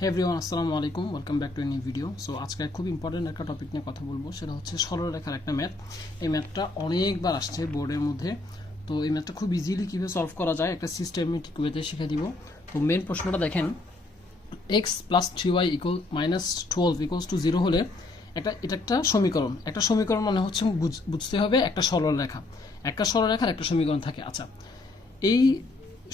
হে everyone, আসসালামু আলাইকুম, welcome back to a new video. So আজকে খুব ইম্পর্টেন্ট একটা টপিক নিয়ে কথা বলবো, সেটা হচ্ছে সরলরেখার একটা ম্যাথ। এই ম্যাথটা অনেকবার আসছে বোর্ডের মধ্যে। তো এই ম্যাথটা খুব ইজিলি কীভাবে সলভ করা যায় একটা সিস্টেমেটিক ওয়েতে শিখে দিব। তো মেন প্রশ্নটা দেখেন, এক্স প্লাস 3y ইকুয়াল -12 = 0 হলে এটা একটা সমীকরণ। একটা সমীকরণ মানে হচ্ছে বুঝতে হবে একটা সরলরেখা, একটা সরলরেখার একটা সমীকরণ থাকে। আচ্ছা, এই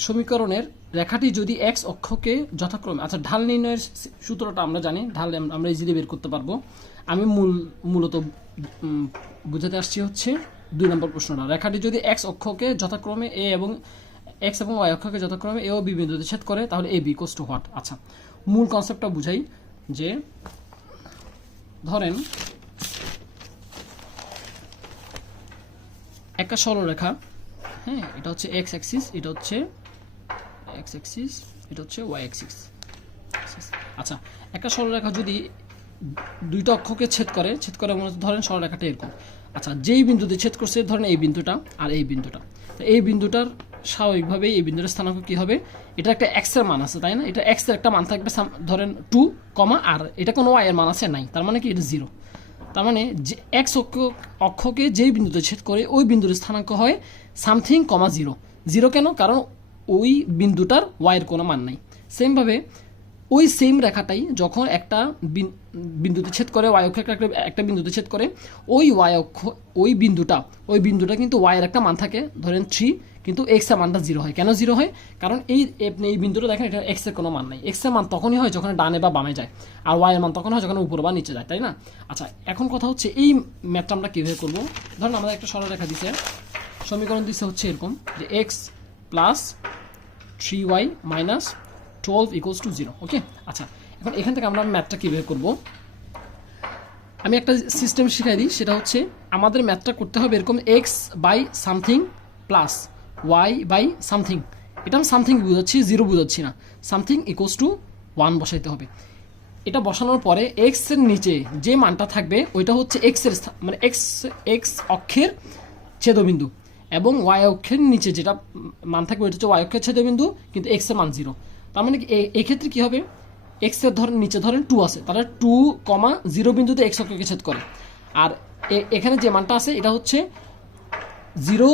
সমীকরণের রেখাটি যদি এক্স অক্ষকে যথাক্রমে, আচ্ছা ঢাল নির্ণয়ের সূত্রটা আমরা জানি, ঢাল আমরা ইজিলি বের করতে পারবো। আমি মূলত বুঝাতে আসছি হচ্ছে 2 নম্বর প্রশ্নটা। রেখাটি যদি এক্স অক্ষকে যথাক্রমে এ এবং এক্স এবং ওয়াই অক্ষকে যথাক্রমে এ ও বি বিন্দুতে ছেদ করে, তাহলে A B equals to what. আচ্ছা, মূল কনসেপ্টটা বুঝাই যে ধরেন একটা সরলরেখা, হ্যাঁ, এটা হচ্ছে এক্স অ্যাক্সিস, এটা হচ্ছে এক্স অ্যাক্সিস, এটা হচ্ছে ওয়াই অ্যাক্সিস। আচ্ছা, একটা সরলরেখা যদি দুইটা অক্ষকে ছেদ করে মনে ধরেন সরলরেখাটা এরকম। আচ্ছা, যেই বিন্দুতে ছেদ করছে ধরেন এই বিন্দুটা আর এই বিন্দুটা, তো এই বিন্দুটার স্বাভাবিকভাবেই এই বিন্দুটার স্থানাঙ্ক কি হবে? এটা একটা এক্স এর মান আছে, তাই না? এটা এক্স এর একটা মান থাকবে ধরেন 2, আর এটা কোনো ওয়াই এর মান আছে নাই, তার মানে কি এটা 0। তার মানে যে এক্স অক্ষকে যেই বিন্দুতে ছেদ করে ওই বিন্দুর স্থানাঙ্ক হয় সামথিং, 0। 0 কেন? কারণ ওই বিন্দুটার ওয়াইয়ের কোনো মান নাই। সেমভাবে ওই সেম রেখাটাই যখন একটা বিন্দুতে ছেদ করে, ওয়াই অক্ষ একটা বিন্দুতে ছেদ করে, ওই ওয়াই অক্ষ ওই বিন্দুটা কিন্তু ওয়াইয়ের একটা মান থাকে ধরেন 3, কিন্তু এক্স এর মানটা 0 হয়। কেন 0 হয়? কারণ এই বিন্দুটা দেখেন, এটা এক্স এর কোনো মান নাই। এক্স এর মান তখনই হয় যখন ডানে বা বামে যায়, আর ওয়াই এর মান তখন হয় যখন উপরে বা নিচে যায়, তাই না? আচ্ছা, এখন কথা হচ্ছে এই ম্যাথটা আমরা কীভাবে করবো। ধরেন আমাদের একটা সরলরেখা দিছে, সমীকরণ দিচ্ছে হচ্ছে এরকম যে এক্স প্লাস 3y মাইনাস 12 = 0। ওকে, আচ্ছা, এখন এখান থেকে আমরা ম্যাথটা কীভাবে করবো, আমি একটা সিস্টেম শিখাই দিই। সেটা হচ্ছে আমাদের ম্যাথটা করতে হবে এরকম, x by something plus y by something. এটা আমি সামথিং বুঝাচ্ছি, 0 বুঝাচ্ছি না। সামথিং = 1 বসাইতে হবে। এটা বসানোর পরে এক্স এর নিচে যে মানটা থাকবে ওইটা হচ্ছে এক্স এর মানে এক্স অক্ষের ছেদবিন্দু, এবং ওয়াই অক্ষের নিচে যেটা মান থাকবে ওইটা হচ্ছে ওয়াই অক্ষের ছেদবিন্দু, কিন্তু এক্স এর মান 0। তার মানে এক্ষেত্রে কি হবে, এক্স এর নিচে ধরেন 2 আছে, তাহলে 2,0 বিন্দুতে এক্স অক্ষকে ছেদ করে। আর এখানে যে মানটা আছে এটা হচ্ছে 0,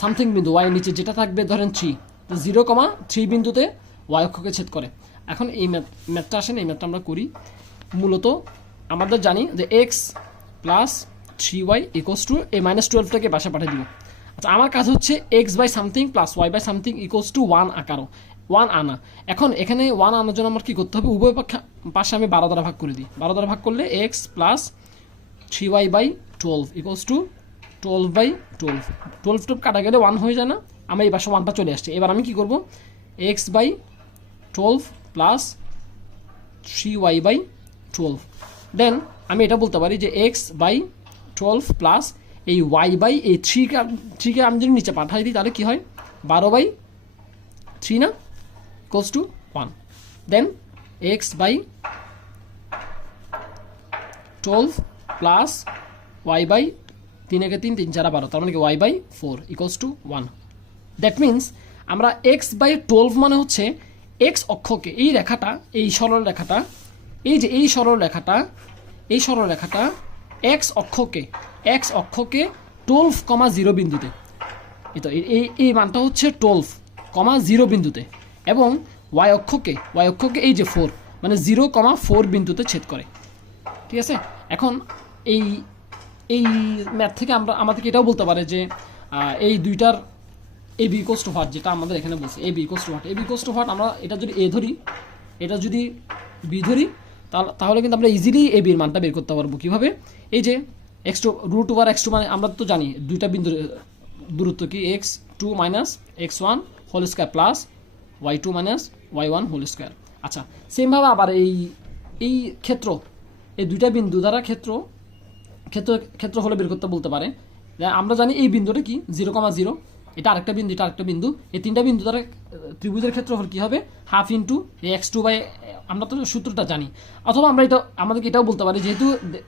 সামথিং বিন্দু, ওয়াই নিচে যেটা থাকবে ধরেন 3, তো 0,3 বিন্দুতে ওয়াই অক্ষকে ছেদ করে। এখন এই ম্যাথটা আসেন, এই ম্যাথটা আমরা করি। মূলত আমাদের জানি যে এক্স প্লাস 3y = -12টাকে বাসা পাঠিয়ে দিব। আচ্ছা, আমার কাজ হচ্ছে x by something plus y by something = 1 আকারও 1 আনা। এখন এখানে 1 আনার জন্য আমার কী করতে হবে, উভয় পাশে আমি 12 দ্বারা ভাগ করে দিই। 12 দ্বারা ভাগ করলে এক্স প্লাস 3y বাই 12 = 12/12। 12 কাটা গেলে 1 হয়ে যায় না? আমার এই পাশে 1টা চলে আসছে। এবার আমি কি করব, x by 12 plus 3y by 12। Then আমি এটা বলতে পারি যে এক্স বাই 12 প্লাস এই ওয়াই বাই এই 3কে আমি যদি নিচে পাঠাই দিই তাহলে কি হয়, 12/3 না, = 1। Then x by 12 plus y by 3 × 3 = 3, 4 = 12, তার মানে কি ওয়াই বাই 4 = 1। দ্যাট মিনস আমরা এক্স বাই 12 মানে হচ্ছে এক্স অক্ষকে এই রেখাটা, এই সরল রেখাটা, এই যে এই সরল রেখাটা এক্স অক্ষকে 12,0 বিন্দুতে, এই মানটা হচ্ছে 12,0 বিন্দুতে, এবং ওয়াই অক্ষকে এই যে 4 মানে 0,4 বিন্দুতে ছেদ করে। ঠিক আছে, এখন এই ম্যাথ থেকে আমাদেরকে এটাও বলতে পারে যে এই দুইটার এ বি = হোয়াট, যেটা আমাদের এখানে বলছে এ বি = হোয়াট। আমরা এটা যদি এ ধরি, এটা যদি বি ধরি, তাহলে কিন্তু আমরা ইজিলি এ বির মানটা বের করতে পারবো। কীভাবে? এই যে x2 মানে আমরা তো জানি দুইটা বিন্দুর দূরত্ব কি, x2 - x1 whole square plus y2 - y1 whole square. আচ্ছা, সেমভাবে আবার এই ক্ষেত্র, এই দুইটা বিন্দু দ্বারা ক্ষেত্র হলে বের করতে বলতে পারে। আমরা জানি এই বিন্দুটা কি 0,0, এটা আরেকটা বিন্দু, এটা আরেকটা বিন্দু, এই 3টা বিন্দু দ্বারা ত্রিভুজের ক্ষেত্রফল কি হবে, হাফ ইন্টু x2 বাই, আমরা তো সূত্রটা জানি। অথবা আমরা আমাদেরকে এটাও বলতে পারি, যেহেতু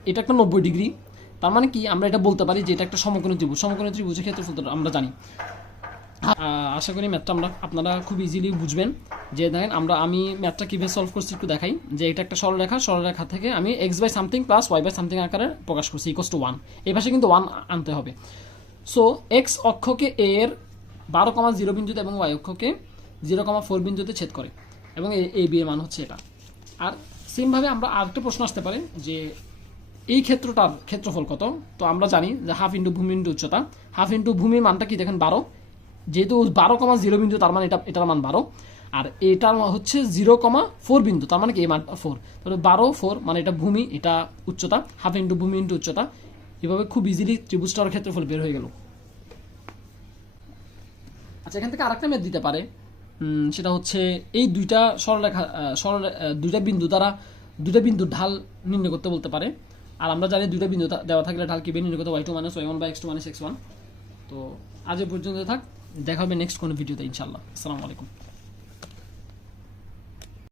এটা একটা 90 ডিগ্রি, তার মানে কি আমরা এটা বলতে পারি যে এটা একটা সমকোণী ত্রিভুজের ক্ষেত্রফল আমরা জানি। আশা করি ম্যাথটা আপনারা খুব ইজিলি বুঝবেন। যে দেখেন আমি ম্যাথটা কীভাবে সলভ করছি একটু দেখাই। যে এটা একটা সরলরেখা থেকে আমি x by something plus y by something আকারে প্রকাশ করছি ইকোয়াস টু 1। এই পাশে কিন্তু 1 আনতে হবে। সো এক্স অক্ষকে এ এর 12,0 বিন্দুতে এবং ওয়াই অক্ষকে 0,4 বিন্দুতে ছেদ করে, এবং এ বি এর মান হচ্ছে এটা। আর সেমভাবে আমরা আরেকটা প্রশ্ন আসতে পারে যে এই ক্ষেত্রটার ক্ষেত্রফল কত। তো আমরা জানি যে হাফ ইন্টু ভূমি ইন্টু উচ্চতা, হাফ ইন্টু ভূমির মানটা কি দেখেন 12, যেহেতু 12,0 বিন্দু তার মানে এটার মান 12, আর এটার হচ্ছে 0,4 বিন্দু তার মানে কি এই মানটা 4। তাহলে 12 4 মানে এটা ভূমি, এটা উচ্চতা, হাফ ইন্টু ভূমি ইন্টু উচ্চতা। এভাবে খুব ইজিলি ত্রিভুজটার ক্ষেত্রফল বের হয়ে গেল। আচ্ছা, এখান থেকে আরেকটা ম্যাথ দিতে পারে, সেটা হচ্ছে এই দুইটা দুইটা বিন্দু দ্বারা দুইটা বিন্দুর ঢাল নির্ণয় করতে বলতে পারে। আর আমরা জানি দুইটা বিন্দু দেওয়া থাকলে ঢাল কি নির্ণয় করতে y2 - y1 by x2 - x1। তো আজ এ পর্যন্ত থাক, দেখা হবে নেক্সট কোনো ভিডিওতে ইনশাআল্লাহ। আসসালামু আলাইকুম।